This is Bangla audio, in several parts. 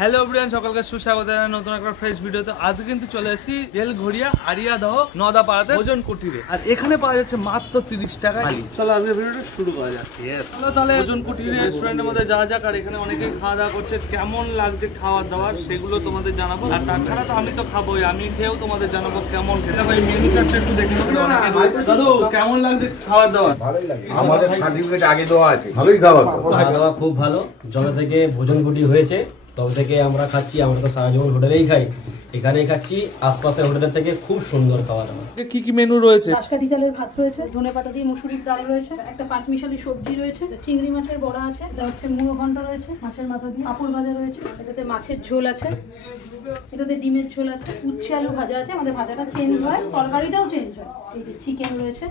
হ্যালো এভরিওয়ান, সকলকে সুস্বাগত জানাই নতুন একটা ফ্রেশ ভিডিওতে। আজকে কিন্তু চলে এসেছি বেলঘড়িয়া আরিয়াদহ নদাপাড়াতে ভোজন কুটিরে, আর এখানে পাওয়া যাচ্ছে মাত্র 30 টাকা। চলো আজকে ভিডিওটা শুরু করা যাক। চলো তাহলে ভোজন কুটিরে রেস্টুরেন্টের মধ্যে যাওয়া যাক, আর এখানে অনেকেই খাওয়া দাওয়া করছে। কেমন লাগছে খাওয়ার দাওয়ার সেগুলো তোমাদের জানাবো, আর তাছাড়া তো আমি তো খাবোই, আমি খেয়েও তোমাদের জানাবো কেমন খেতে। ভাই মেনু চার্টটা একটু দেখে নেবো। দাদু কেমন লাগছে খাওয়ার দাওয়ার? ভালোই লাগে, আমাদের সার্টিফিকেট আগে দেওয়া আছে। ভালোই খাবার দাওয়া খুব ভালো। জবে থেকে ভোজন কুটি হয়েছে তবে থেকে আমরা খাচ্ছি। আমরা তো সারা জীবন হোটেলেই খাই, এখানেই খাচ্ছি। আশপাশের হোটেলের থেকে খুব সুন্দর খাওয়া দাওয়া। কি কি মেনু রয়েছে? কাশকাঠি চালের ভাত রয়েছে, ধনেপাতা দিয়ে মুসুরির ডাল রয়েছে, একটা পাঁচমিশালি সবজি রয়েছে, চিংড়ি মাছের বড়া আছে, এটা হচ্ছে মুড়ো ঘন্ট রয়েছে, মাছের মাথা দিয়ে পাঁপড় ভাজা রয়েছে, এটাতে মাছের ঝোল আছে, এটাতে ডিমের ঝোল আছে, উচ্ছে আলু ভাজা আছে। আমাদের ভাজাটা চেঞ্জ হয়, তরকারিটাও চেঞ্জ হয়। এই যে চিকেন রয়েছে,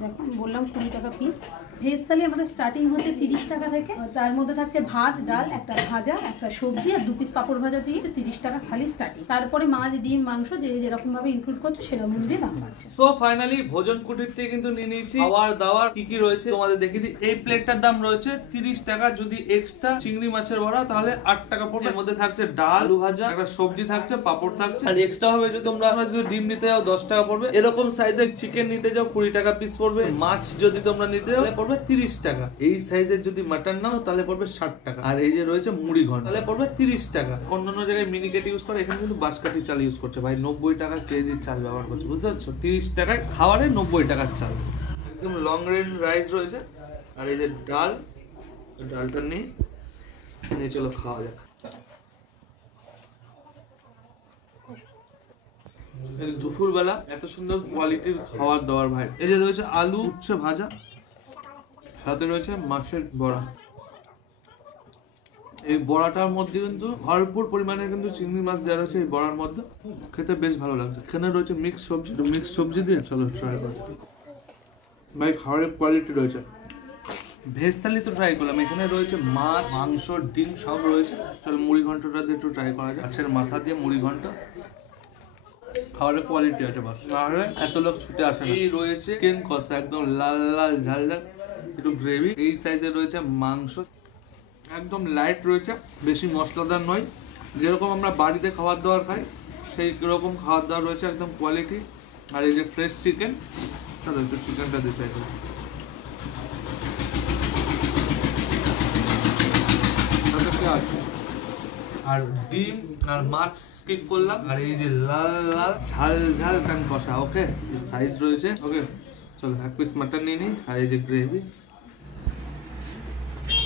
দেখো বললাম 20 টাকা পিস। ভেজ থালি আমাদের স্টার্টিং হচ্ছে 30 টাকা থেকে। তার মধ্যে থাকছে ভাত, ডাল, একটা ভাজা, একটা সবজি আর 2 পিস পাঁপড় ভাজা দিয়ে 30 টাকা থালি স্টার্টিং। তারপরে মাছ, ডিম, মাংস যে যেরকম ভাবে ইনক্লুড করছে সেরকম অনুযায়ী দাম বাড়ছে। সো ফাইনালি ভোজন কুটির থেকে কিন্তু নিয়ে নিয়েছি খাওয়ার দাওয়ার কি কি রয়েছে তোমাদের দেখিয়ে দিই। এই প্লেটটার দাম রয়েছে 30 টাকা। যদি এক্সট্রা চিংড়ি মাছের বড়া তাহলে 8 টাকা পড়বে। এর মধ্যে থাকছে ডাল, আলু ভাজা, একটা সবজি থাকছে, পাঁপড় থাকছে। আর এক্সট্রা হবে যদি তোমরা যদি ডিম নিতে যাও 10 টাকা পড়বে। এরকম সাইজের চিকেন নিতে যাও 20 টাকা পিস পড়বে। মাছ যদি তোমরা নিতে যাও তাহলে পড়বে 30 টাকা। এই সাইজের যদি মাটন নাও তাহলে পড়বে 60 টাকা। আর এই যে রয়েছে মুড়ি ঘন্ট তাহলে পড়বে 30 টাকা। অন্যান্য জায়গায় মিনিকেট ইউজ করে, এখানে কিন্তু বাঁশকাঠি চাল ইউজ করছে। ভাই 90 টাকা কেজি চাল ব্যবহার করছে, বুঝতে পারছো? 30 টাকায় খাবারে 90 টাকার চাল। একদম লং রেঞ্জ রাইস রয়েছে। আর এই যে ডাল, ডালটা নিয়ে চলো খাওয়া যাক। দুপুর বেলা এত সুন্দর কোয়ালিটির খাবার দাবার ভাই। এই যে রয়েছে আলু উচ্ছে ভাজা, সাথে রয়েছে মাছের বড়া। এই বড়াটার মধ্যে কিন্তু ভরপুর পরিমাণে কিন্তু চিংড়ি মাছ দেওয়া রয়েছে এই বড়ার মধ্যে। খেতে বেশ ভালো লাগছে। এখানে রয়েছে মিক্স সবজি, মিক্স সবজি দিয়ে চলো ট্রাই করি। ভাই খাবারের কোয়ালিটি রয়েছে। ভেজ থালি তো ট্রাই করলাম, এখানে রয়েছে মাছ, মাংস, ডিম সব রয়েছে। চলো মুড়ি ঘন্টটা দিয়ে একটু ট্রাই করা যায়। মাছের মাথা দিয়ে মুড়ি ঘন্ট, খাবারের কোয়ালিটি আছে বাস, নাহলে এত লোক ছুটে আসে না। এই রয়েছে চিকেন কষা, একদম লাল লাল ঝাল ঝাল, একটু গ্রেভি। এই সাইজে রয়েছে মাংস, একদম লাইট রয়েছে, বেশি মশলাদার নয়। যেরকম আমরা বাড়িতে খাবার দাবার খাই সেই রকম খাবার দাবার রয়েছে, একদম কোয়ালিটি। আর এই যে ফ্রেশ চিকেন, চলো একটু চিকেনটা দিয়ে ট্রাই করি। আর ডিম আর মাছ স্কিপ করলাম। আর এই যে লাল লাল ঝাল ঝাল কান কষা, ওকে সাইজ রয়েছে। ওকে চলো এক পিস মাটন নিয়ে নিই। আর এই যে গ্রেভি,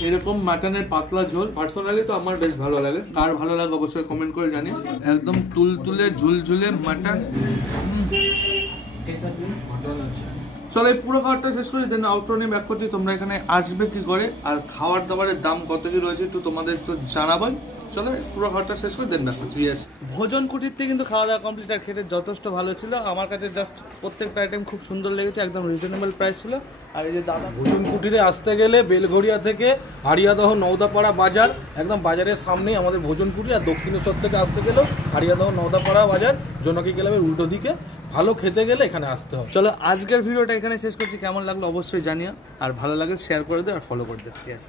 এরকম মাটনের পাতলা ঝোল পার্সোনালি তো আমার বেশ ভালো লাগে। কার ভালো লাগে অবশ্যই কমেন্ট করে জানিও। একদম তুলতুলে ঝুলঝুলে মাটন। চলো এই পুরো খাবারটা শেষ করি, দেন আউটরো নিয়ে ব্যাক করছি। তোমরা এখানে আসবে কি করে আর খাবার দাবারের দাম কত কি রয়েছে একটু তোমাদের একটু জানাবো। চলো পুরো খাবারটা শেষ করে দেন ব্যাক করছি। ভোজন কুটির থেকে কিন্তু খাওয়া দাওয়া কমপ্লিট, আর খেতে যথেষ্ট ভালো ছিল। আমার কাছে জাস্ট প্রত্যেকটা আইটেম খুব সুন্দর লেগেছে, একদম রিজনেবল প্রাইস ছিল। আর এই যে দাদা ভোজন কুটিরে আসতে গেলে বেলঘড়িয়া থেকে আরিয়াদহ নওদাপাড়া বাজার, একদম বাজারের সামনেই আমাদের ভোজন কুটির। আর দক্ষিণেশ্বর থেকে আসতে গেলেও আরিয়াদহ নওদাপাড়া বাজার, জনকী ক্লাবের উল্টো দিকে। ভালো খেতে গেলে এখানে আসতে হবে। চলো আজকের ভিডিওটা এখানে শেষ করছি। কেমন লাগলো অবশ্যই জানিও, আর ভালো লাগে শেয়ার করে দিও আর ফলো করে দিও। ইয়েস।